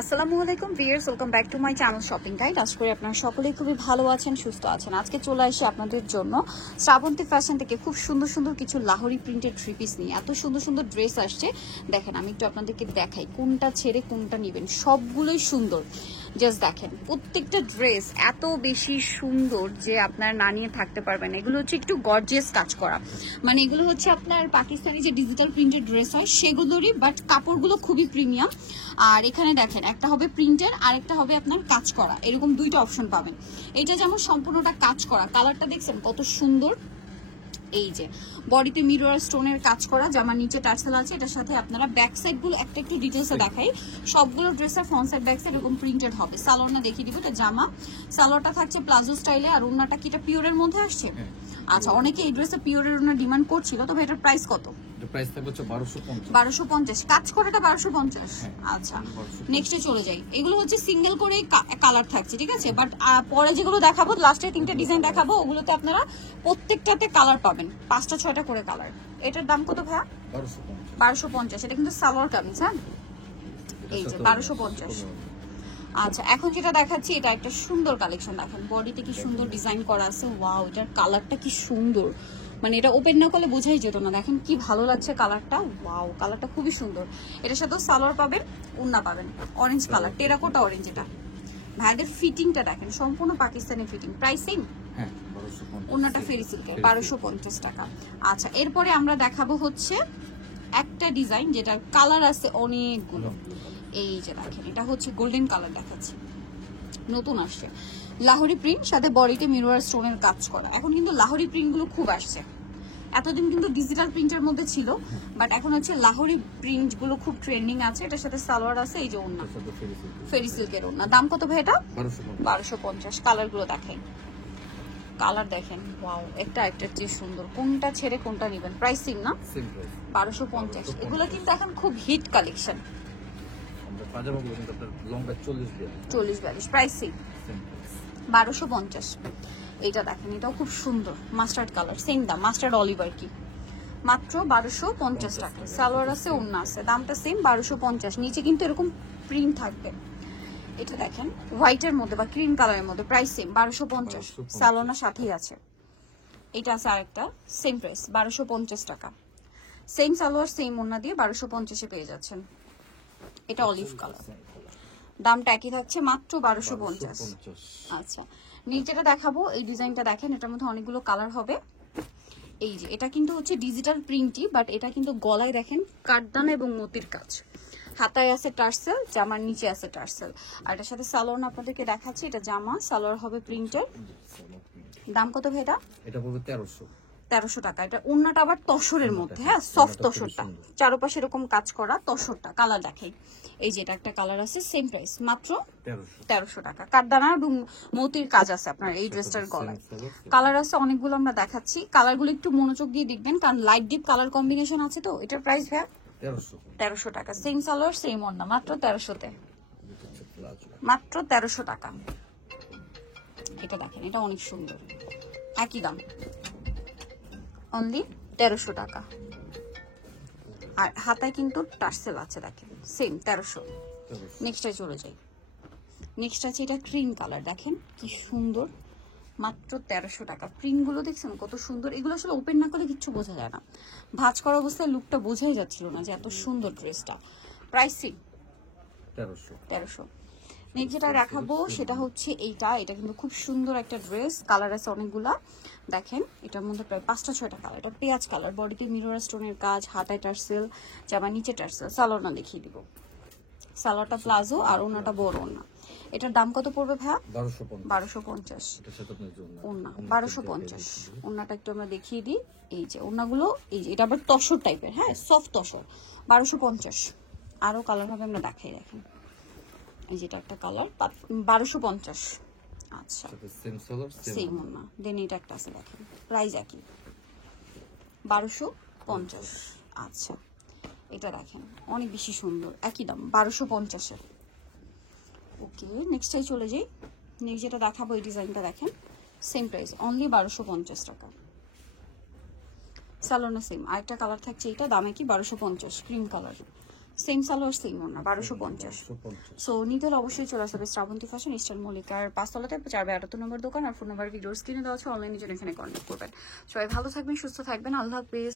আসসালামু আলাইকুম viewers, welcome back to my channel shopping guide. আশা করি আপনারা সকলেই খুবই ভালো আছেন, সুস্থ আছেন। আজকে চলে আসি আপনাদের জন্য শ্রাবন্তী ফ্যাশন থেকে খুব সুন্দর সুন্দর কিছু লাহোরি প্রিন্টেড থ্রি পিস নিয়ে। এত সুন্দর সুন্দর ড্রেস আসছে, দেখেন আমি একটু আপনাদেরকে দেখাই কোনটা ছেড়ে কোনটা নেবেন। সবগুলোই সুন্দর, জাস্ট দেখেন প্রত্যেকটা ড্রেস এত বেশি সুন্দর যে আপনার না নিয়ে থাকতে পারবেন। এগুলো হচ্ছে একটু গর্জিয়াস কাজ করা, মানে এগুলো হচ্ছে আপনার পাকিস্তানি যে ডিজিটাল প্রিন্টেড ড্রেস হয় সেগুলোরই, বাট কাপড়গুলো খুবই প্রিমিয়াম। আর এখানে দেখেন একটা হবে প্রিন্টের আর একটা হবে আপনার কাজ করা, এরকম দুইটা অপশন পাবেন। এটা যেমন সম্পূর্ণটা কাজ করা, কালারটা দেখছেন কত সুন্দর। এই যে বডিতে মিরর স্টোনের কাজ করা, জামার নিচে টার্সেল আছে। এটার সাথে আপনারা ব্যাক সাইড গুলো একটা একটু ডিটেলসে দেখাই। সবগুলো ড্রেসের ফ্রন্ট সাইড ব্যাক সাইড এরকম প্রিন্টেড হবে। সালোয়ারটা দেখিয়ে দিব। এটা জামা, সালোয়ারটা থাকছে প্লাজো স্টাইলে, আর ওন্নাটা কি এটা পিওরের মধ্যে আসছে? আচ্ছা, অনেকে এই ড্রেসে পিওরের ওন্না ডিমান্ড করছিল, তবে এটার প্রাইস কত? প্রাইস থাকবে 1250 1250 কাজ করে, এটা 1250। আচ্ছা, নেক্সটে চলে যাই। এগুলো হচ্ছে সিঙ্গেল করে কালার থাকছে, ঠিক আছে। বাট পরে যেগুলো দেখাবো, লাস্টে তিনটা ডিজাইন দেখাবো, ওগুলোতে আপনারা প্রত্যেকটাতে কালার পাবেন, 5টা 6টা করে কালার। এটার দাম কত ভাইয়া? 1250। এটা কিন্তু সালোয়ার কামিজ, হ্যাঁ এই যে 1250। আচ্ছা, এখন যেটা দেখাচ্ছি এটা একটা সুন্দর কালেকশন। দেখেন বডিতে কি সুন্দর ডিজাইন করা আছে। ওয়াও, এটার কালারটা কি সুন্দর, মানে এটা ওপেন না করলে বোঝাই যেত না। দেখেন কি ভালো লাগছে কালারটা। ওয়াও, কালারটা খুবই সুন্দর। এটার সাথে সালোয়ার পাবেন, ওন্না পাবেন অরেঞ্জ কালার, টেরাকোটা অরেঞ্জ। এটা ভাইদের ফিটিংটা দেখেন, সম্পূর্ণ পাকিস্তানি ফিটিং। প্রাইসিং ওন্নাটা ফেরি সিল্কের, 1250 টাকা। আচ্ছা, এরপরে আমরা দেখাবো হচ্ছে একটা ডিজাইন যেটার কালার আছে অনেকগুলো। এই যে দেখেন, এটা হচ্ছে গোল্ডেন কালার দেখাচ্ছি, নতুন আসছে লাহোরি প্রিন্ট, সাথে বডিতে মিরর স্টোনের কাজ করা। এখন কিন্তু লাহোরি প্রিন্ট গুলো খুব আসছে, এতদিন কিন্তু ডিজিটাল প্রিন্টের মধ্যে ছিল, বাট এখন হচ্ছে লাহোরি প্রিন্ট গুলো খুব ট্রেন্ডিং আছে। এটার সাথে সালোয়ার আছে, এই যে ওন্না ফেরি সিল্কের ওন্না। দাম কত ভাই এটা? 1250। কালার গুলো দেখেন, কালার দেখেন, ওয়াও, একটা একটার চেয়ে সুন্দর। কোনটা ছেড়ে কোনটা নেবেন? প্রাইসিং না 1250। এগুলো কিন্তু এখন খুব হিট কালেকশন। 40-42 প্রাইসিং 1250। এটা দেখেন, এটাও খুব সুন্দর, মাস্টার্ড কালার, সেম দাম, মাস্টার্ড অলিভার কি, মাত্র 1250 টাকা। সালোয়ার আছে, ওন্না আছে, দামটা সেম 1250। নিচে কিন্তু এরকম প্রিন্ট থাকবে। এটা দেখেন হোয়াইটের মধ্যে বা ক্রিম কালারের মধ্যে, প্রাইস সেম 1250। সালোয়ার সাথেই আছে। এটা আছে আরেকটা, সেম প্রাইস 1250 টাকা। সেম সালোয়ার সেম ওন্না দিয়ে 1250-এ পেয়ে যাচ্ছেন। এটা অলিভ কালার, দামটা একই থাকছে, মাত্র 1250। আচ্ছা, নিচেটা দেখাবো। এই ডিজাইনটা দেখেন, এটার মধ্যে অনেকগুলো কালার হবে। এই যে এটা কিন্তু হচ্ছে ডিজিটাল প্রিন্টই, বাট এটা কিন্তু গলায় দেখেন কাঠদানা এবং মতির কাজ, হাতায় আছে টার্সেল, জামার নিচে আছে টার্সেল। আর এটার সাথে সালোয়ার আপনাদেরকে দেখাচ্ছি। এটা জামা, সালোয়ার হবে প্রিন্টার। দাম কত ভাই এটা? এটা পড়বে 1300 টাকা। এটা ওন্নাটা আবার তসরের মধ্যে, হ্যাঁ সফট তসরটা, চারপাশে এরকম কাজ করা তসরটা। কালার দেখাই, এই যে এটা একটা কালার আছে, সেম প্রাইস মাত্র 1300 টাকা। কাঠদানা এবং মতির কাজ আছে আপনার এই ড্রেসটার গলায়। কালার আছে অনেকগুলো, আমরা দেখাচ্ছি। কালারগুলো একটু মনোযোগ দিয়ে দেখবেন, কারণ লাইট ডিপ কালার কম্বিনেশন আছে। তো এটার প্রাইস ভাইয়া 1300 টাকা। সেম সালোয়ার সেম ওন্না, মাত্র 1300-তে, মাত্র 1300 টাকা। এটা দেখেন, এটা অনেক সুন্দর, একই দাম, অনলি 1300 টাকা। আর হাতায় কিন্তু টার্সেল আছে, দেখেন সেম 1300। নেক্সটে চলে যাই। নেক্সট আছে এটা ক্রিম কালার, দেখেন কি সুন্দর, মাত্র 1300 টাকা। প্রিন্ট গুলো দেখছেন কত সুন্দর। এগুলো আসলে ওপেন না করলে কিচ্ছু বোঝা যায় না, ভাঁজ করা অবস্থায় লুকটা বোঝাই যাচ্ছিল না যে এত সুন্দর ড্রেসটা। প্রাইসিং 1300। নেক্সট যেটা দেখাবো সেটা হচ্ছে এইটা। এটা কিন্তু খুব সুন্দর একটা ড্রেস, কালার আছে অনেকগুলা। দেখেন এটার মধ্যে প্রায় 5টা 6টা কালার। এটা পেঁয়াজ কালার, বডিতে মিরর স্টোনের কাজ, হাতায় টার্সেল, জামা নিচে টার্সেল। সালোয়ারটা দেখিয়ে দিব, সালোয়ারটা প্লাজো আর ওনাটা বড় ওনা। এটার দাম কত পড়বে ভাইয়া? 1250। ওনা 1250। ওনাটা একটু আমরা দেখিয়ে দিই। এই যে ওনাগুলো, এই যে এটা আবার তসর টাইপের, হ্যাঁ সফট তসর, 1250। আরো কালার হবে, আমরা দেখাই। দেখেন এই যেটা একটা কালার, 1250। আচ্ছা, সেম ওনা। দেন এটা একটা আছে, দেখেন প্রাইস একই, 1250। আচ্ছা, এটা দেখেন অনেক বেশি সুন্দর, একই দাম 1250-এর। ওকে, নেক্সটটাই চলে যাই। নেক্সট যেটা দেখাবো এই ডিজাইনটা দেখেন, সেম প্রাইস, অনলি 1250 টাকা। সালোনা সেম, আরেকটা কালার থাকছে, এটা দামে কি 1250, cream colour. Same salwar same ওনা 1250। সো নিতে হলে অবশ্যই চলে আসবে শ্রাবন্তী ফ্যাশন, ইস্টার্ন মল্লিকার 5 তলাতে 472 নম্বর দোকান। আর ফোন নাম্বার ভিডিওর স্ক্রিনে দেওয়া আছে, অনলাইনে জন্য এখানে কন্ট্যাক্ট করবেন। সবাই ভালো থাকবেন, সুস্থ থাকবেন, আল্লাহ হাফেজ।